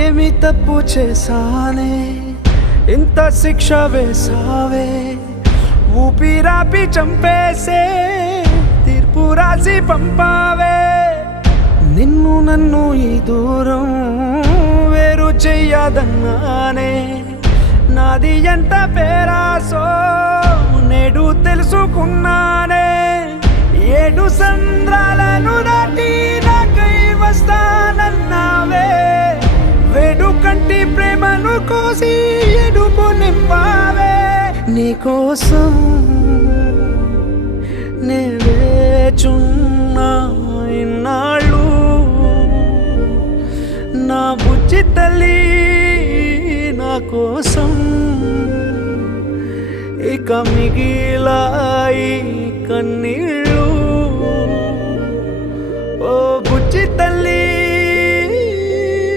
ఏమి తప్పు చేశానే ఇంత శిక్ష వేసావే ఊపిరాపి చంపేసే తీర్పు రాసి పంపావే నిన్ను నన్ను ఈ దూరం వేరు చెయ్యదన్నానే నాది ఎంత పేరాసో నేడు తెలుసుకున్నానే 7 సంద్రాలను దాటి నాకై వస్తానన్నావే వేడుకంటి ప్రేమను కోసి ఎడుపు నింపావే నీకోసం నే వేచున్నా ఇన్నాళ్ళు నా బుజ్జి తల్లి నా కోసం ఇక మిగిలాయి కన్నీళ్ళు ఓ